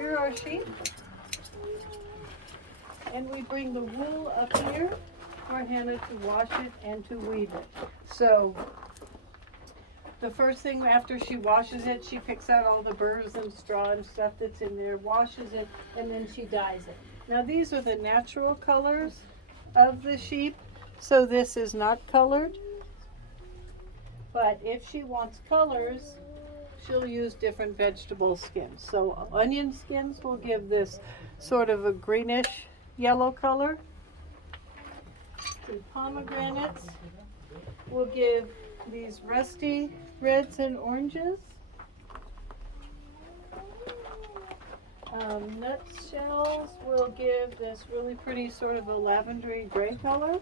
here are our sheep. And we bring the wool up here for Hannah to wash it and to weave it. So the first thing after she washes it, she picks out all the burrs and straw and stuff that's in there, washes it, and then she dyes it. Now these are the natural colors of the sheep, so this is not colored. But if she wants colors, she'll use different vegetable skins. So onion skins will give this sort of a greenish yellow color. The pomegranates will give these rusty reds and oranges. Nutshells will give this really pretty sort of a lavendery gray color.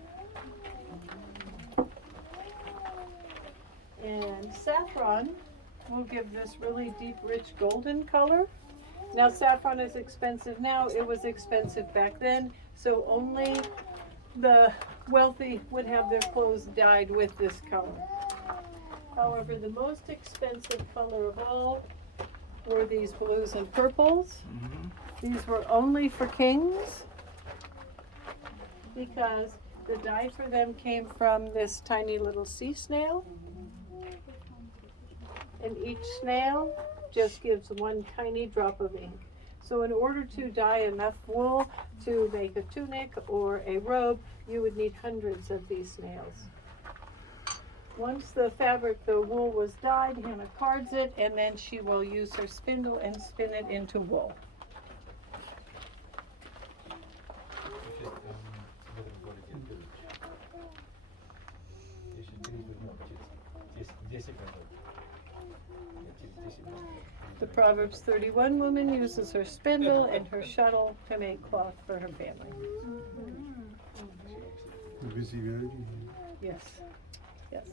And saffron will give this really deep, rich golden color. Now saffron is expensive now. It was expensive back then, so only the wealthy would have their clothes dyed with this color. However, the most expensive color of all were these blues and purples. These were only for kings because the dye for them came from this tiny little sea snail. And each snail just gives one tiny drop of ink. So in order to dye enough wool to make a tunic or a robe, you would need hundreds of these snails. Once the wool was dyed, Hannah cards it, and then she will use her spindle and spin it into wool. The Proverbs 31 woman uses her spindle and her shuttle to make cloth for her family. Yes, yes.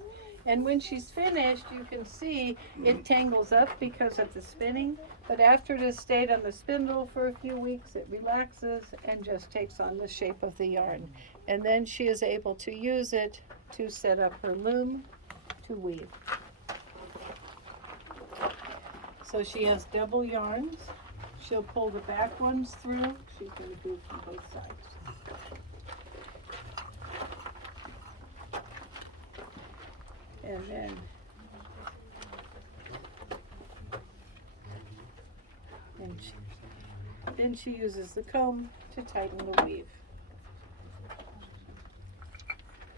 And when she's finished, you can see it tangles up because of the spinning, but after it has stayed on the spindle for a few weeks, it relaxes and just takes on the shape of the yarn. And then she is able to use it to set up her loom to weave. So she has double yarns. She'll pull the back ones through. She's going to do it from both sides. And then she uses the comb to tighten the weave.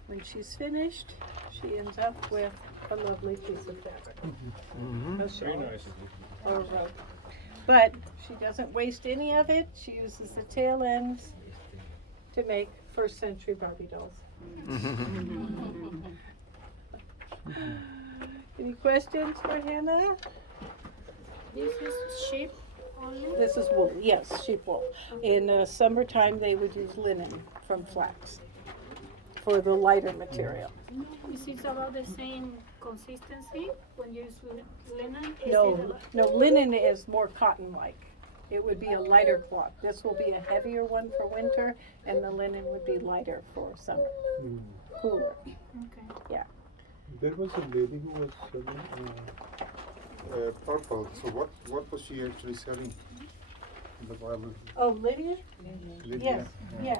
When she's finished, she ends up with a lovely piece of fabric. Very nice. Or a robe. But she doesn't waste any of it. She uses the tail ends to make first century Barbie dolls. Any questions for Hannah? This is sheep only? This is wool, yes, sheep wool. In summertime, they would use linen from flax for the lighter material. Is it about the same consistency when you use linen? No, linen is more cotton-like. It would be a lighter cloth. This will be a heavier one for winter, and the linen would be lighter for summer, cooler. Okay. Yeah. There was a lady who was selling purple. So what was she actually selling in the Bible? Oh, Lydia? Lydia. Yes.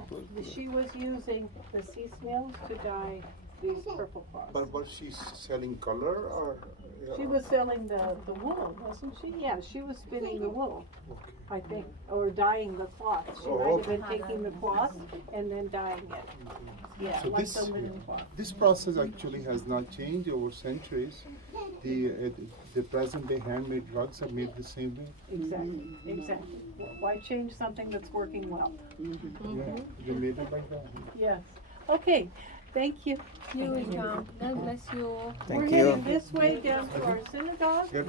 She was using the sea snails to dye these purple cloths. But was she selling color or? She was selling the wool, wasn't she? Yeah, she was spinning the wool, Okay. I think, or dyeing the cloth. She Oh, might have okay. been taking the cloth and then dyeing it. Yeah, So like this- the linen cloth. This process actually has not changed over centuries. The present day handmade rugs are made the same way. Exactly. Why change something that's working well? Yeah, they made it like that. Yes. Okay, thank you. You're welcome. God bless you. We're heading this way down to our synagogue. Yep.